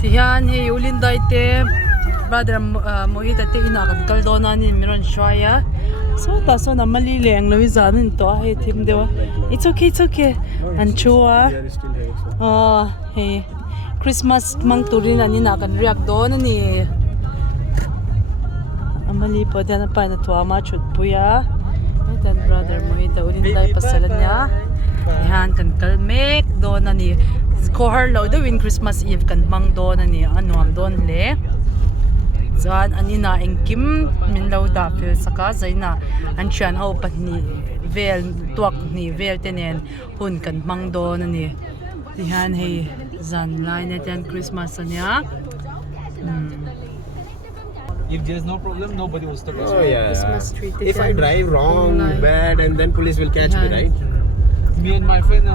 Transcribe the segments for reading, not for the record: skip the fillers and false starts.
Tiyan hey Lindai te brother mohita te ina kan kaldona ni miron shwaya so ta so na mali leng lo zanin to hey tim dewa it's okay an chua hey Christmas mang turin ani na kan riak don ani amali po dana pa na to ama chut puya then brother mohita Lindai pasalan niya yan kan kalmek don ani kohar lo do win Christmas Eve kan mang don ani anuam don le zan anina engkim min lo da fil saka zaina an chan ho pani vel tuak ni vel tenen hun kan mang don ani han hei zan line ten Christmas ania If there's no problem, nobody will stop us. Oh yeah. Christmas tree If I drive wrong, bad, and then police will catch me, right? Me and my friend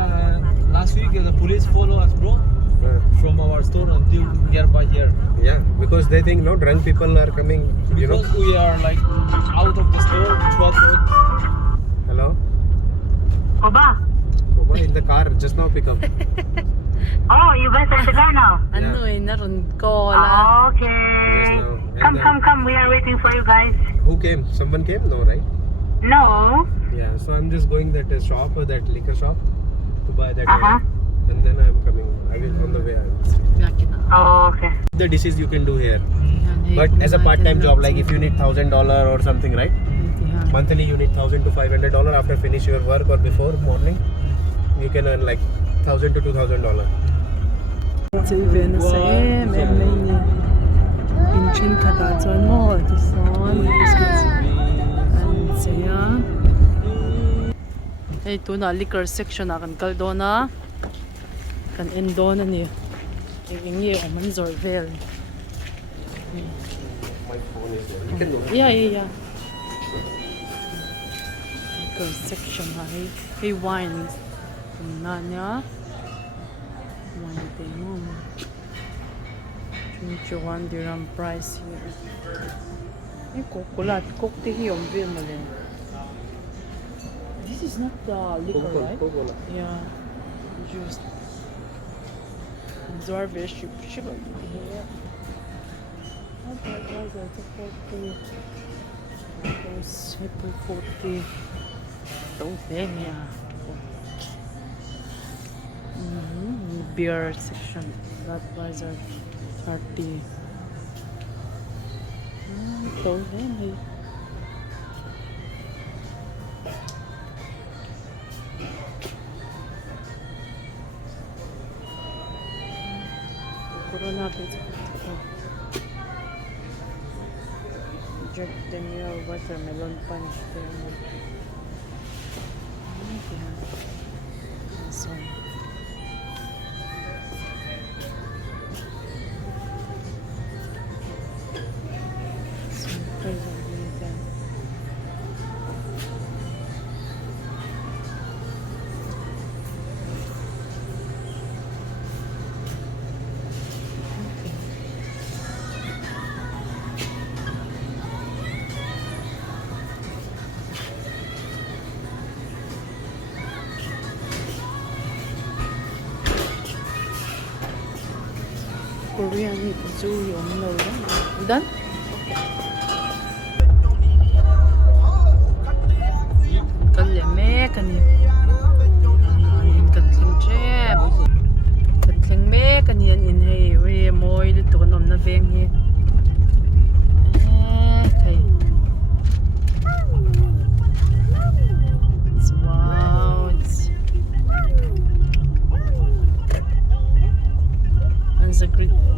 last week the police follow us, bro, from our store until nearby here. Yeah, because they think no drunk people are coming. You know. Because we are like out of the store, 12 road. Hello. Oba. Oba in the car just now pick up. Oh, you guys are in the car now? ano naron ko la Just Okay. now. And Come. We are waiting for you guys. Who came? Someone came? No, right? No. Yeah. So I'm just going that shop or that liquor shop to buy that. Uh-huh. And then I'm coming. I will on the way. Oh, okay. The dishes you can do here, but as a part-time job, like if you need $1,000 or something, right? Monthly you need $1,000 to $500 after finish your work or before morning. You can earn like $1,000 to $2,000. Even say me Inchin kata chon mo to son and saya hey to na liquor section akan kaldona kan endona ni ingi aman zorvel My phone is there. You can do it. yeah liquor section hey wine na niya wine demo 21 dirham price here. Coconut, coke hiyom vil malen. This is not the liquor, right? Coconut. Yeah, juice. Absorbe ship. Beer section. That was our 30. Ito din eh. Corona pizza. Jack Daniel watermelon punch. So. Korean Mizo yung low lang. Done? Kaleme kani. Anin katling trip. Katling me kani an in hey we moy dito kanom na veng hi. Kay. Wow.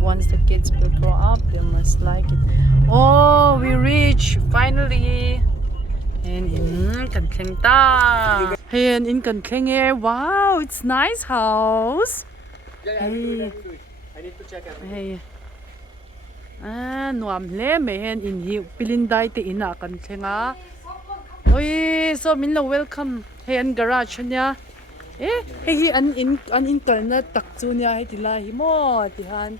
Once the kids will grow up, they must like it. Oh, we reach finally. And in Kankleng ta. Hey, and in Kankleng here. Wow, it's nice house. Yeah, I need to check everything. Hey. Nuam le me hen in hi Pi Lindai te ina Kankleng a. Oi, so minlo welcome. Hey, and garage niya. Hey, an in na takchu niya hey tila hi mo tihan.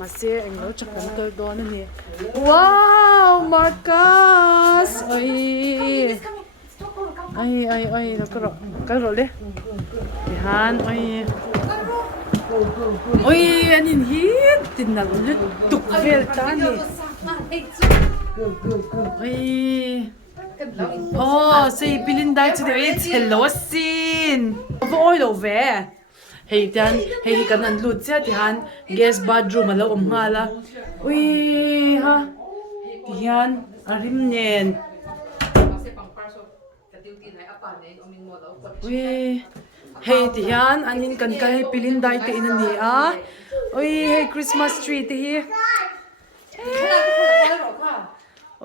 Masih englo cakap kal doan ni. Wow, Marcus. Ay, nakaro le. Tihan, oi an in hi tin na lut tuk vel ta ni oi oh say Pi Lindai today it's hello sin oi lo ve hey dan hey kan an lut cha ti han guest bedroom alo nga la ui ha ti han arim nen ui hey ti han anin kan ka hey Pi Lindai te in ani a ui hey Christmas tree te hi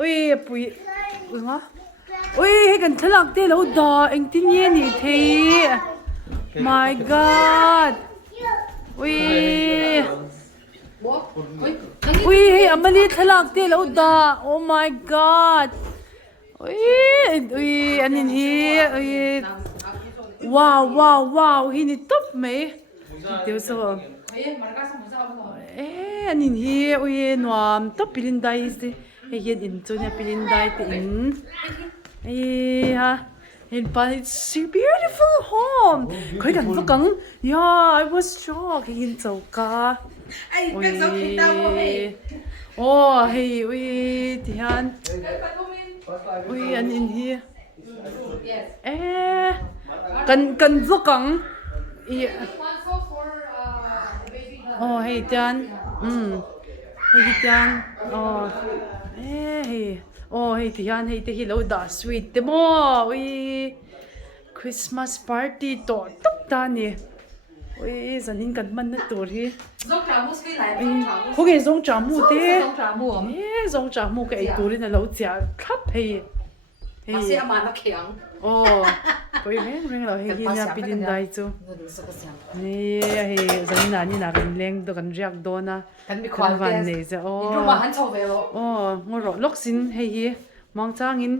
ui pui nga ui hey kan thalak te lo da eng tin ye ni the my god ui ui hey amali thalak te lo da oh my god ui anin hi ui wow wow wow hi ni top me tiêu so anin hi ui nuam top Pi Lindai si hey yen in chunya Pi Lindai te in ha in but it's a beautiful home khoi kan to kang yeah I was shocked in chau ka oh hey ui tian ui an in here kan zo kang oh hey tian hey tian oh hey oh hey tian hey te hi lo da sweet te mo ui Christmas party to top ta ni ui zanin kan man na tur hi ho ge zong cha mu te zong cha mu ke ai turin na lo chia khap hei hei sẽ mà nó khéng oh koi reng lo hei hi nya Pi Lindai chu ni hei zanin ani na kan leng do kan riak do na cần bị kan khoan van tiền nei za nhưng mà hắn sâu về rồi oh ngoro loksin hei hi mang changin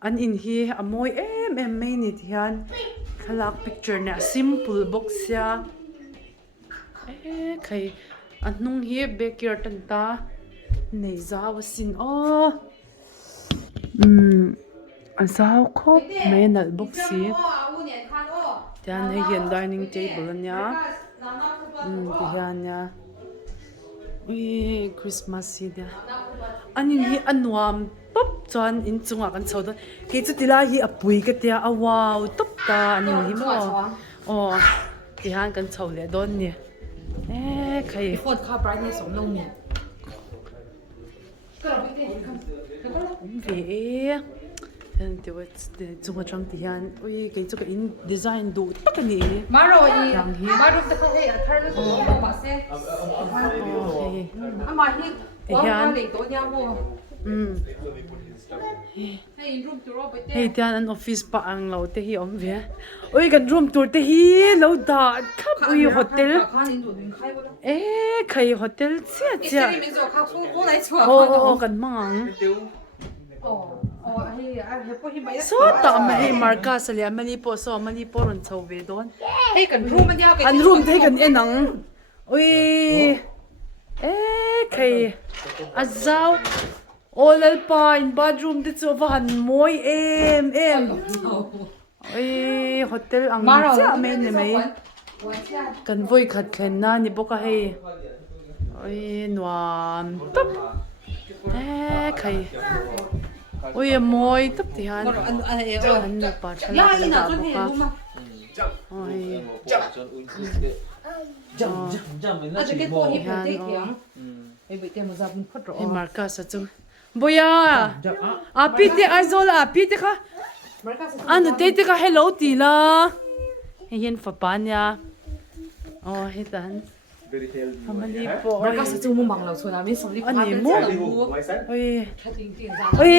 an in hi amoi em mai ni thian khalak picture na simple box ya khai anung hi backyard tan ta nei zaw sin oh azau khop mai nal box si tian hei hian dining table anya tian ya ui Christmas si dia anin hi anuam pop chuan in chunga kan chho do ke chu tila hi apui ka tia a wow top ta anin hi mo oh ti han kan chho le don ni khai phone khá brightness sống lâu miệng ve then ti wa chunga chang ti han ui ke chu ka in design du tak ani mà rồi Yang hi. mà rồi tất cả cái thar nó cũng mà sẽ oh mà hi quá Yan. quá để tối nhau vô hay room tour rồi hey tian an office pa ang lo te hi om ve oi kan room tour te hi lo da khap ui hotel khá nên tụi mình khai quá khai hotel chia chia cái mình rồi khá xuống cố lại chùa oh kan mang hay có hi mấy so ta ma hey marka salia mani po so mani po ron chho ve don hay cần room anh nhau cái an room te kan enang ui khai azau olal pa in bedroom te chu van moi em ui hotel ang cha me ne mai kan voi khat thlen na ni boka hei ui nuam top khai ui moi top ti han an no pa chala ya kan ina da con hay boka room mà oi à cái cô hi phải tiếc khéng ai bị tiền mà ra mình phất rõ e marka sa chu boya api te azola api te kha anu te te ka hello ti la hian fa panya oh hitan family po Mereka sejauh memang lau suara mi soli Ani kuat mo. dan lau oi ting ting oi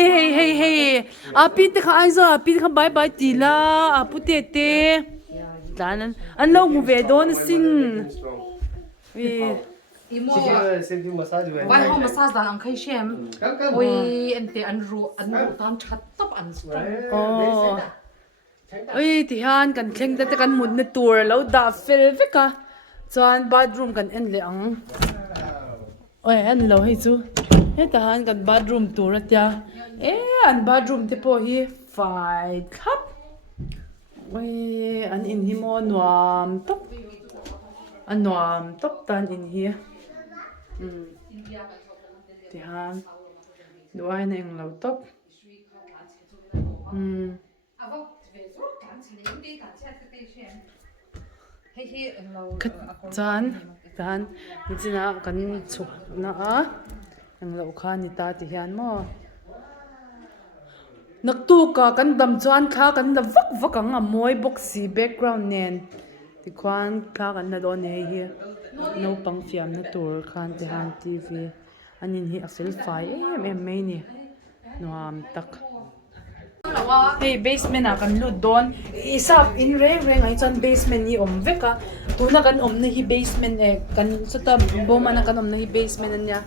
hey api te kha azola api te kha bye bye ti la apu te te danan an lo mu ve don sin oi imo same thing massage when wan home massage dan ang kai shem oi ente an ru tam chat top an su oh oi ti han kan thleng te kan mun na tur lo da fel veka chuan bathroom kan en le ang oi an lo hi chu he ta han kan bathroom tur atia an bathroom te po hi fai khap oi an in hi mo nuam top Anuam top tan in here. Tihan. Duai na yung low top. Chan, tan, hindi na kan chuk na ang low ka ni tati yan mo. Nagtuka kan dam chuan kha kan da vak ang amoy boxy background nen. Ti kwan kha kan na don he no pang fiam na tur khan ti han TV. Anin hi a fil fai em mai ni. Nuam tak. Hey, basement na kan lu don. Isa in re ngai chan basement ni om veka. Tuna kan om na hi basement kan sota boma na kan om na hi basement niya.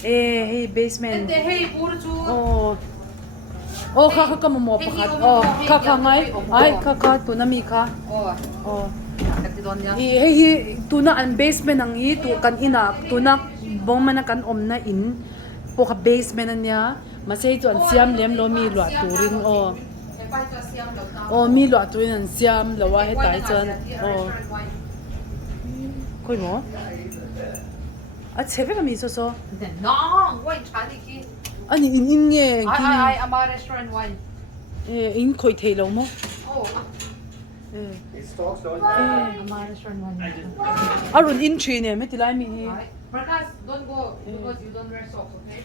Hey basement. Hey, puro chu. Oh, kaka mo pakat. Oh, kaka ngai. Ay, kaka tuna mi ka. Oh. Hey, tuna an basement ang i tu kan ina tuna boma na kan om na in po ka basement niya. Masay tu an siam lem lo mi lo turin mi lo turin an siam lo wa he tai chan koi mo at sebe ka mi so No, wait, chali ki. ani in nge I am a restaurant wine. in koi thei lo mo It stocks don't. I'm a restaurant wine. arun in tree ne me tilai mi hi Prakash, don't go because you don't wear socks, okay?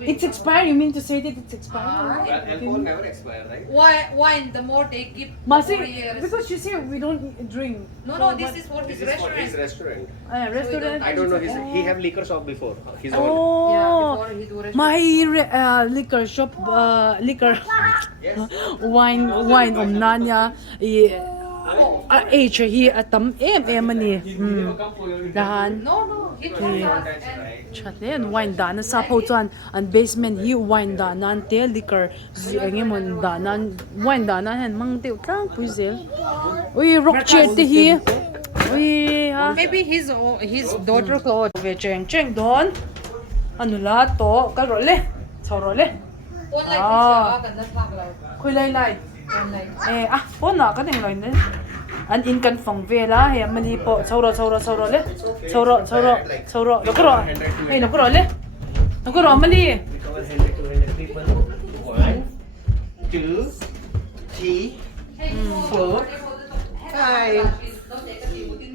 it's expired. You mean to say that it's expired? But alcohol never expire, right? Wine, the more they give, Masi, more years. because she said we don't drink. No, this is for his This is for his restaurant. restaurant. Restaurant. I don't know. He have liquor shop before. His own. Oh, Yeah, before he do restaurant. my liquor shop, liquor, wine nanya, age he atam ani. Dahan. No, he told us Chat and wine dana sa po chuan and basement hi wine dana te liquor ngemon dana wine dana hen mang te tlang puizel. Ui rock chair te hi. Ui ha. maybe his daughter clothes. Ve cheng don. Anula to kal le. Choro le. Online ganda thak lao. Khoi lai. Online. Phone na ka ding lai ne. An in kan phong vela he mani po choro le. Choro. Lokro. Hey lokro le. Lokro mali. We cover 100 to 200 people. 1, 2, 3, 4, 5.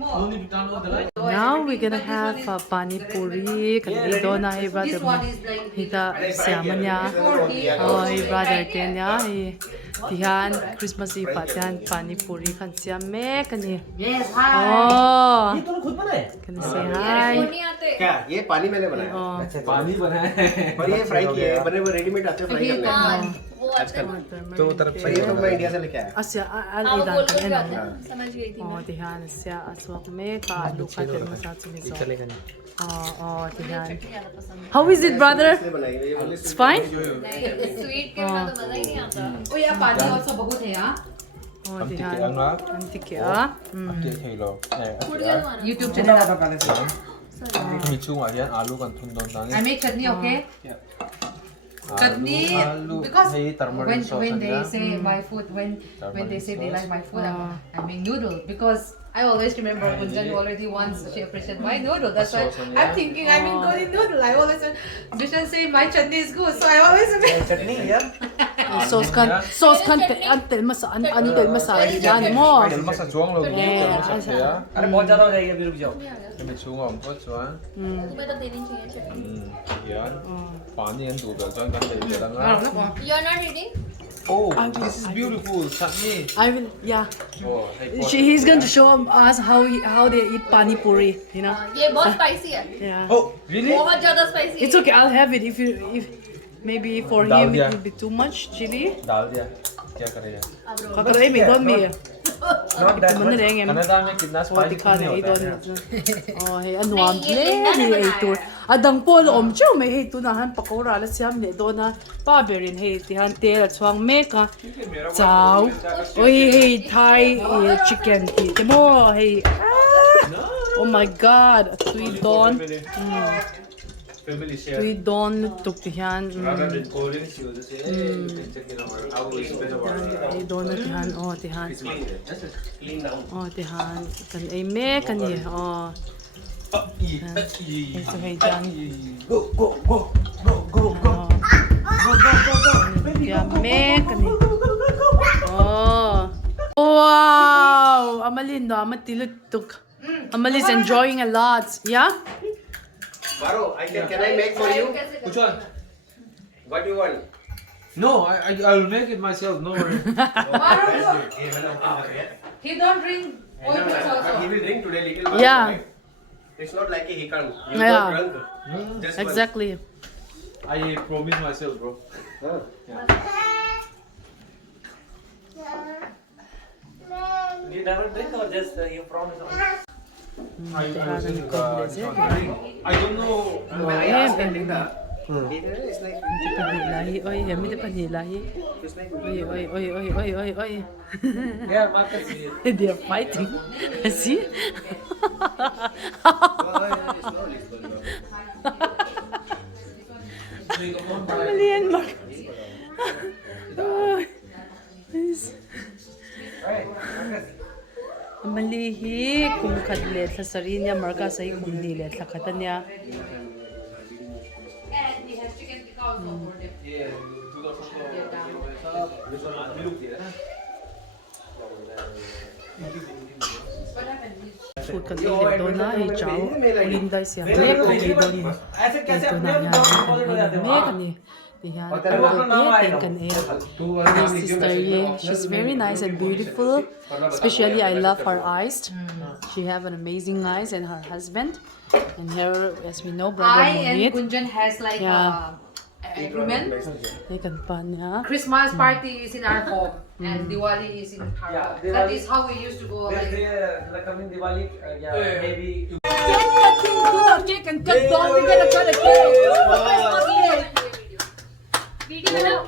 No need to turn off the light. Now we're gonna have pani puri. Kan ito na hey brother mo. Hita siamanya. Oh hey brother kenya hey. Tihan Christmas Eve tihan pani puri kan siame kani. Yes, hi. Oh. ये तूने खुद बनाया? Can I say hi? क्या? ये पानी मैंने बनाया। Oh. पानी बनाया है। और ये फ्राई किए हैं, बने हुए रेडीमेड आते हैं फ्राई करने आजकल। तो तरफ से ये तो मैं इंडिया से लेके आया। Asya al idan kan ano. समझ गई थी Oh tihan asya aswak me ka alu ka tel masat sumiso. चलेगा नहीं। Oh tihan. How is it brother? इसलिए बनाई है, ये वाली It's fine? स्वीट के बिना तो मजा ही नहीं आता Oh yeah, pani also बहुत है यार. Oh Ang tiki tihan. lang na. Ang tiki ah. Update kayo lo. YouTube Kita channel. ka pala siya. May chunga yan. Alu kan tundon I tangin. make chutney, okay? Chutney, Alu. because Hey, turmeric sauce when they niya. say my food, when they say they like my food, I make noodle because I always remember Gunjan already once she appreciated my noodle. That's why sauce I'm thinking I mean golden noodle. I always Dushan say my chutney is good, so I always make. चटनी यार। Sauce kan tel masa an tel masa yan mo. Dahil masa chuang lo. Masa kaya. अरे बहुत ज़्यादा हो जाएगी अभी रुक जाओ। May chunga ang po chuan. तुम्हें तो देनी चाहिए चटनी Yan. Pani yan tubig. Chuan kan tayo kaya nga. You are not reading Oh, this is beautiful. Chutney. I will yeah. Oh, hey, He's going to show us how they eat pani puri, you know. ये बहुत spicy है Yeah. Oh, really? बहुत ज्यादा spicy It's okay. I'll have it if maybe for Dal him it diya. will be too much chili. Dal diya. Kya kare yan? Kakara mi don mi. Not that Mana much। deng em. Canada में कितना Oh, spicy tikha नहीं na होता idon. है। Oh, hey anwam le hey tur. Adang pol om chu may hey tu na han pakora la siam le do na pa berin hey ti han te la chuang me ka. Chow. Oi hey Thai chicken ti. Mo hey. Oh my god, sweet don. family share. Tui don tuk tihan. Rather than calling, she will just say, hey, you can check in our how is better Ay don na tihan. Oh, tihan. It's clean. Just clean down. Oh, tihan. Kan ay me kan ye. Oh. Ay so hey jan. Go, go, go, go, go, go. Ya me kan ye. Oh. Wow! Amalindo, amatilutuk. Amali's enjoying a lot. Yeah? Baro, can I make for you? Which one? What do you want? No, I'll make it myself. No worry. He don't drink oil drinks also. He will drink today little bit. Yeah. Right? It's not like he can't. You Yeah. not drunk. Just once. Exactly. I promise myself, bro. Huh. You never drink or just you promise? I don't know. It's like Panilahi, oy, yami de panilahi. Oy, oy, oy, oy, oy, oy, oy. Yeah, Marcus. They are fighting. See? Malian, Mark. Oh, nice. Malihi kung kadlet sa sarinya marka sa kung dilet sa katanya. And he has chicken tikka also for them. What happened? Food kan dilet do na hi chao. Lindai siya. Me kan di do ni. Ito na niya. Me kan ni. Diyan. Ten kan My sister Ye. She's very nice and beautiful. Especially I love her eyes. She have an amazing eyes and her husband. And here, as we know, brother I and Mohit. Gunjan has like Yeah. agreement. Ay kan pa niya. Christmas party is in our home and Diwali is in her home. That is how we used to go. Like, coming Diwali, maybe. Chicken cut down. We're gonna cut a cake. Video na.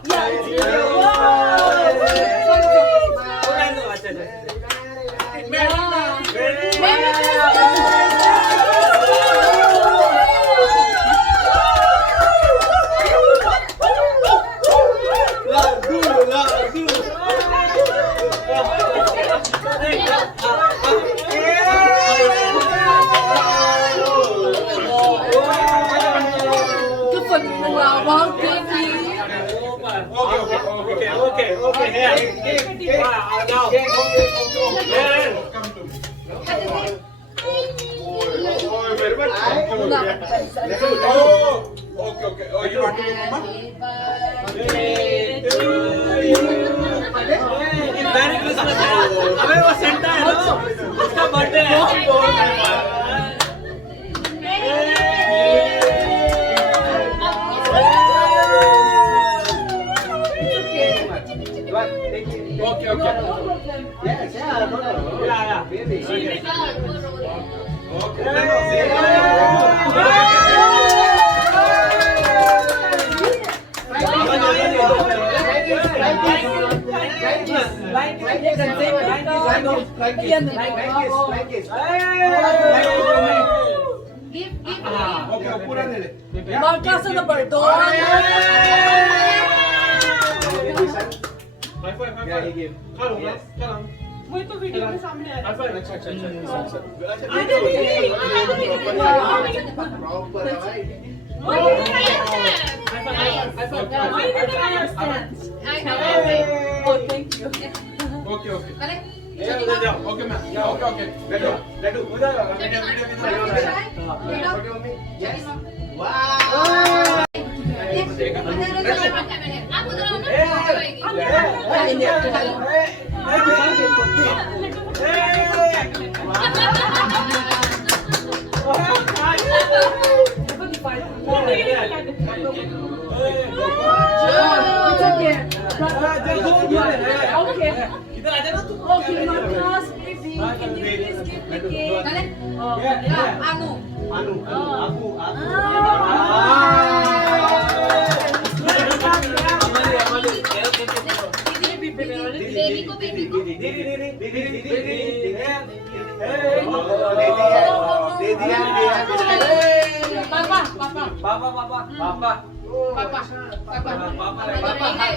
Papa.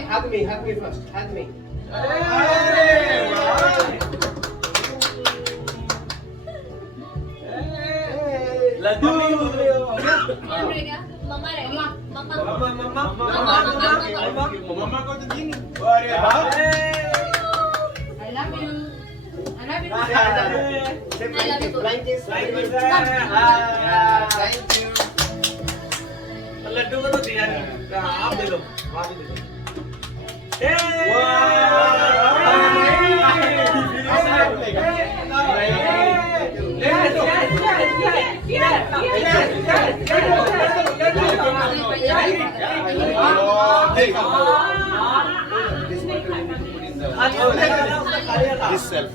Hug me first. Hug me. Laddu. Mama ready? Mama. Mama ko to ding. I love you. I love you. Thank you. Thank you. Laddu को तो दिया नहीं आप दे लो आप दे लो This self.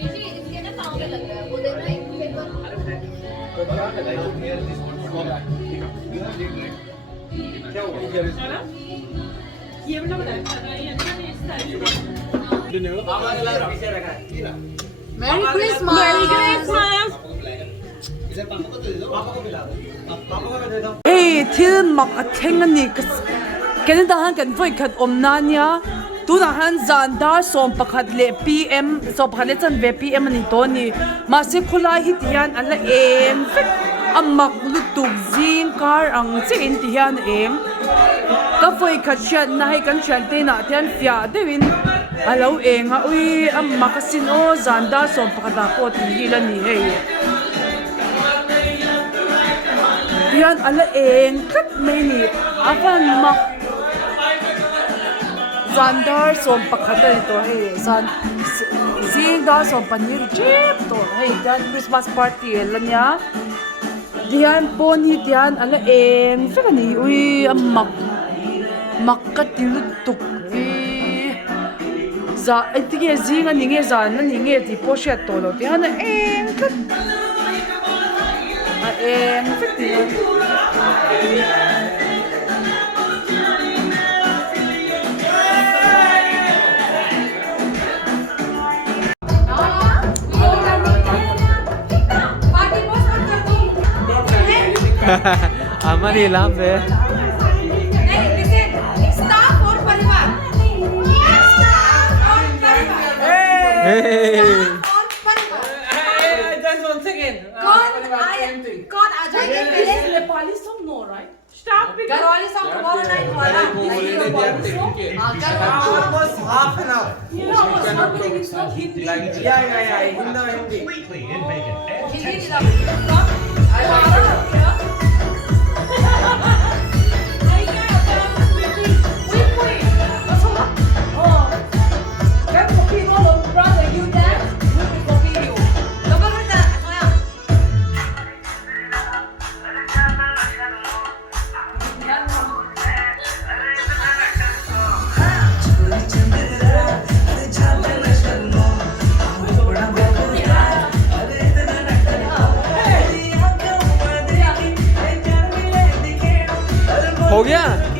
इसके ना पाँव पे लग रहा है वो देखना एक Merry Christmas. Merry Christmas. Hey, til mak atheng ani Canada han kan voi khat omna nia tu na han zandar som pakhat le PM so pakhat le chan ve PM ani to ni ma se khulai hi tian ala em fek amak lutuk zing kar ang che in tian em ka voi khat chat na hai kan chan te na tian fia dewin alo enga ui amma kasin o zandar som pakhat po ti hi la ni hei tian ala eng kat mai ni avan mak Zandar som pakata ito hey Zinda som panir chip to hey dan Christmas party lanya diyan poni diyan ala eng fekani ui amak makatilutuk za etige zinga ninge za na ninge ti posha to lo diyan eng kat eng fekti Aman hilang be. Hey, listen. Staff or parivar? Staff or parivar? Hey. Or parivar? Just one second. कौन आ जाएंगे पहले? Nepali song no right घरवाली song tomorrow night वाला. Almost half an hour. you know what's happening it's not Hindi Yeah. Hindi. हो गया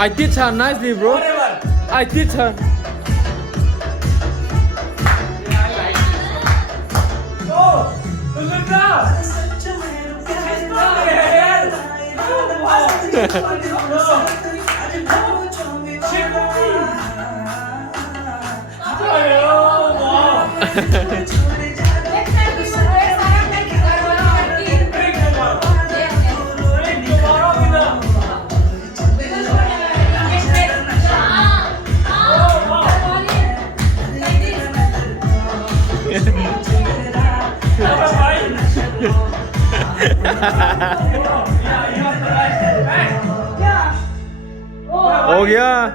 I did her nicely, bro. I did her. Oh yeah.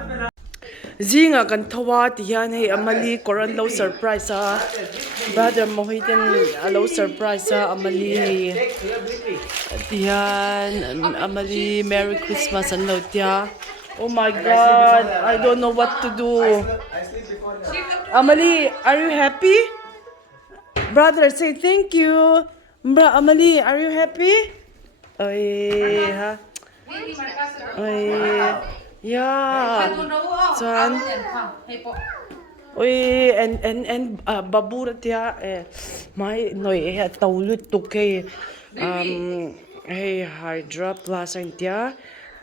Zinga kan thawa ti hian hei amali koran lo surprise a brother mohitan lo surprise a amali hei ti hian amali merry christmas an lo tia. Oh my god, I don't know what to do. Amali, are you happy? Brother, say thank you. Amali, are you happy? Oi ha. Oi. Yeah. Chan. Oi, and babura tia mai noi he taulut tuke hey hydra plus tia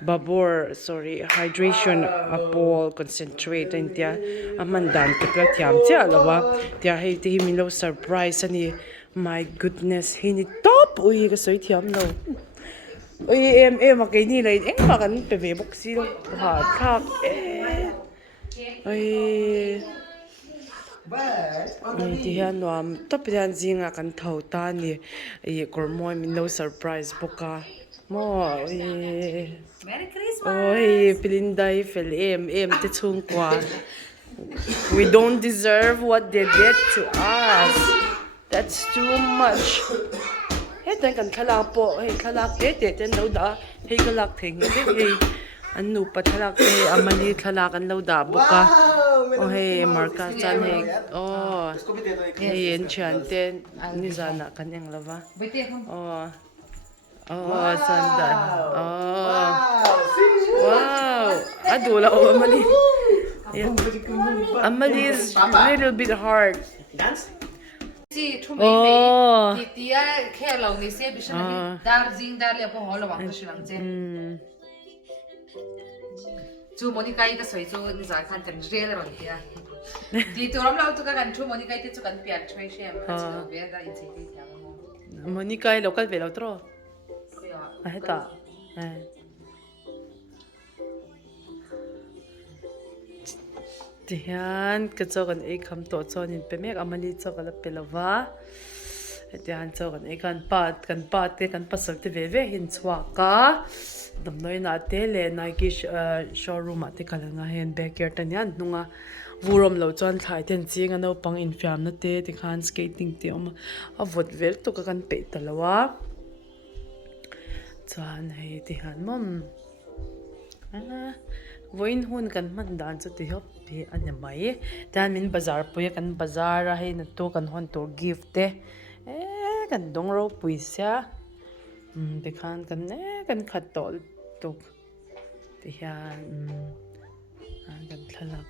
babur sorry hydration apol concentrate tia amandan tikla tiam tia lawa tia hey ti milo surprise ani my goodness hini top ui ka soi thiam no ui em mà cái ni này em mà cần phải về bốc xí hả khác ui thì hiện làm tập hiện gì ngà cần thầu ta nè ấy còn moi mình no surprise boka mo Merry Christmas. ôi Pi Lindai fel em te chung qua we don't deserve what they did to us that's too much hết tên cần khai lạc bộ hay khai lạc hết để tên lâu đã hay khai lạc thỉnh hết anh nụ bắt khai lạc hay amali khai lạc anh lâu đã boka oh hey marka chan hay oh hey enchanted ni zana kan yang lava oh sandan oh wow adula oh amali amali is a little bit hard Si thu Oh. mai ti tia khe lo ni se bi shan dar jing dar le po hol wang ko shilang je chu moni kai ka soi chu ni za khan kan rel ron tia di to ram lo tu ka kan chu moni kai te chu kan pian choi shem ka chu be da in chi ti tia mo Monica local velo tro ah ta tihan ka chokan ei kham to chonin pemek amali chokala pelawa tihan chokan ei kan pa te kan pasal te ve ve hin chwaka damnoi na te le na ki showroom ate kalanga hen backyard tanian nunga vurom lo chon thai ten chinga no pang in fiam na te ti khan skating te om avot vel to ka kan pe talawa chan hei tihan mom voin hun kan man dan chu ti hop pe anya mai tan min bazar puya kan bazar a hei na to kan hon to gift te kan dong ro puisa te khan kan kan khat tol tuk ti hian kan thalak